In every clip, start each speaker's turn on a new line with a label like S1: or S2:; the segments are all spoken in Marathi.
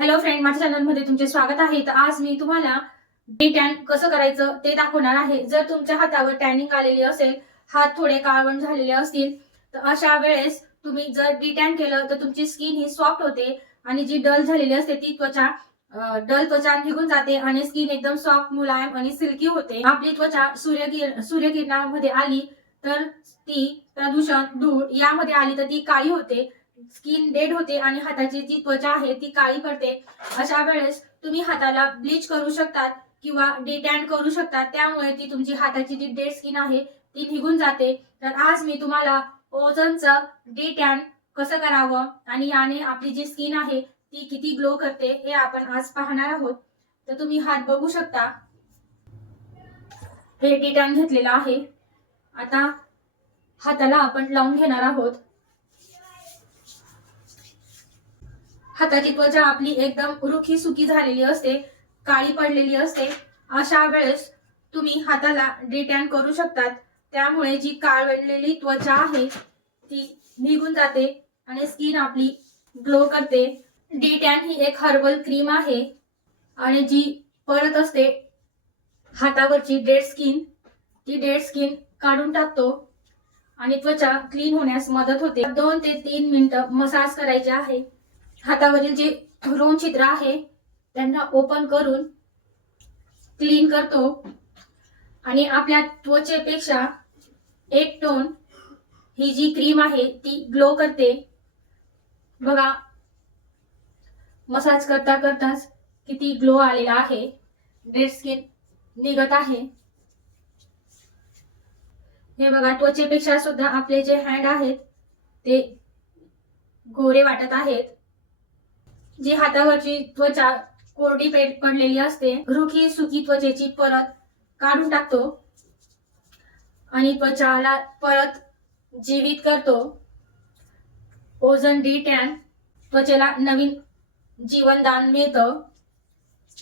S1: हॅलो फ्रेंड माझ्या चॅनलमध्ये तुमचे स्वागत आहे. तर आज मी तुम्हाला डे टॅन कसं करायचं ते दाखवणार आहे. जर तुमच्या हातावर टॅनिंग आलेली असेल हात थोडे काळवण झालेले असतील तर अशा वेळेस तुम्ही जर डी टॅन केलं तर तुमची स्किन ही सॉफ्ट होते आणि जी डल झालेली असते ती त्वचा डल त्वचा निघून जाते आणि स्किन एकदम सॉफ्ट मुलायम आणि सिल्की होते. आपली त्वचा सूर्यकिर सूर्यकिरणामध्ये आली तर ती प्रदूषण धूळ यामध्ये आली तर ती काळी होते. स्किन डेड होते आणि हाताची जी त्वचा आहे ती काळी पडते अशा वेळेस तुम्ही हाताला ब्लीच करू शकतात किंवा डिटॅन करू शकतात. त्यामुळे ती तुमची हाताची जी डेड स्किन आहे ती निघून जाते. तर आज मी तुम्हाला ओझनचं डिटॅन कसं करावं आणि याने आपली जी स्किन आहे ती किती ग्लो करते हे आपण आज पाहणार आहोत. तर तुम्ही हात बघू शकता. हे डिटॅन घेतलेलं आहे. आता हाताला आपण लावून घेणार आहोत. हाताची त्वचा आपली एकदम रुखी सुकी झालेली असते काळी पडलेली असते अशा वेळेस तुम्ही हाताला डिटॅन करू शकतात. त्यामुळे जी काळवडलेली त्वचा आहे ती निघून जाते आणि स्किन आपली ग्लो करते. डिटॅन ही एक हर्बल क्रीम आहे आणि जी परत असते हातावरची डेड स्किन ती डेड स्किन काढून टाकतो आणि त्वचा क्लीन होण्यास मदत होते. दोन ते तीन मिनिटं मसाज करायचे आहे. हातावरील जे रोम छिद्र आहे त्यांना ओपन करून क्लीन करतो. आणि आपल्या त्वचेपेक्षा एक टोन ही जी क्रीम आहे ती ग्लो करते. बघा मसाज करता करताच किती ग्लो आलेला आहे. डेड स्किन निघत आहे. हे बघा त्वचेपेक्षा सुद्धा आपले जे हँड आहेत ते गोरे वाटत आहेत. जी हातावरची त्वचा कोरडी पेट पडलेली असते रुखी सुकी त्वचेची परत काढून टाकतो. आणि त्वचाला परत जीवित करतो. ओझन डी टॅन त्वचेला नवीन जीवनदान मिळतं.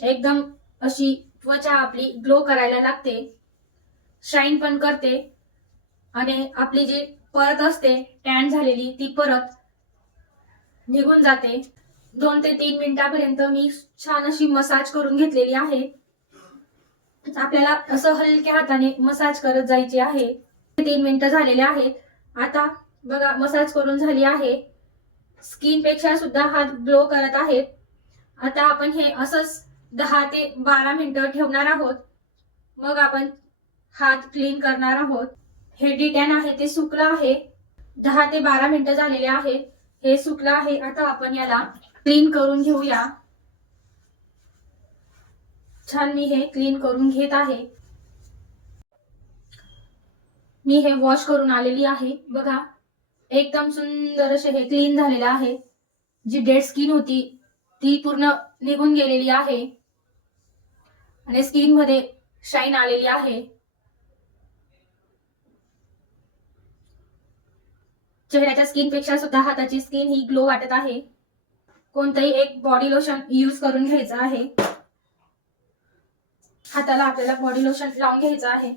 S1: एकदम अशी त्वचा आपली ग्लो करायला लागते. शाईन पण करते. आणि आपली जी परत असते टॅन झालेली ती परत निघून जाते. दोन ते तीन मिनिटापर्यंत मी छान अशी मसाज करून घेतलेली आहे. आपल्याला असं हलक्या हाताने मसाज करत जायचे आहे. तीन मिनिटं झालेले आहेत. आता बघा मसाज करून झाली आहे. स्किनपेक्षा सुद्धा हात ग्लो करत आहेत. आता आपण हे असंच दहा ते बारा मिनिटं ठेवणार आहोत. मग आपण हात क्लीन करणार आहोत. हे डिटॅन आहे ते सुकलं आहे. दहा ते बारा मिनिटं झालेले आहे. हे सुकलं आहे. आता आपण याला क्लीन करून घेऊया. छान मी हे क्लीन करून घेत आहे. मी हे वॉश करून आलेली आहे. बघा एकदम सुंदर असे हे क्लीन झालेलं आहे. जी डेड स्किन होती ती पूर्ण निघून गेलेली आहे. आणि स्किनमध्ये शाईन आलेली आहे. चेहऱ्याच्या स्किनपेक्षा सुद्धा हाताची स्किन ही ग्लो वाटत आहे. कोणतंही एक बॉडी लोशन यूज करून घ्यायचं आहे. हाताला आपल्याला बॉडी लोशन लावून घ्यायचं आहे.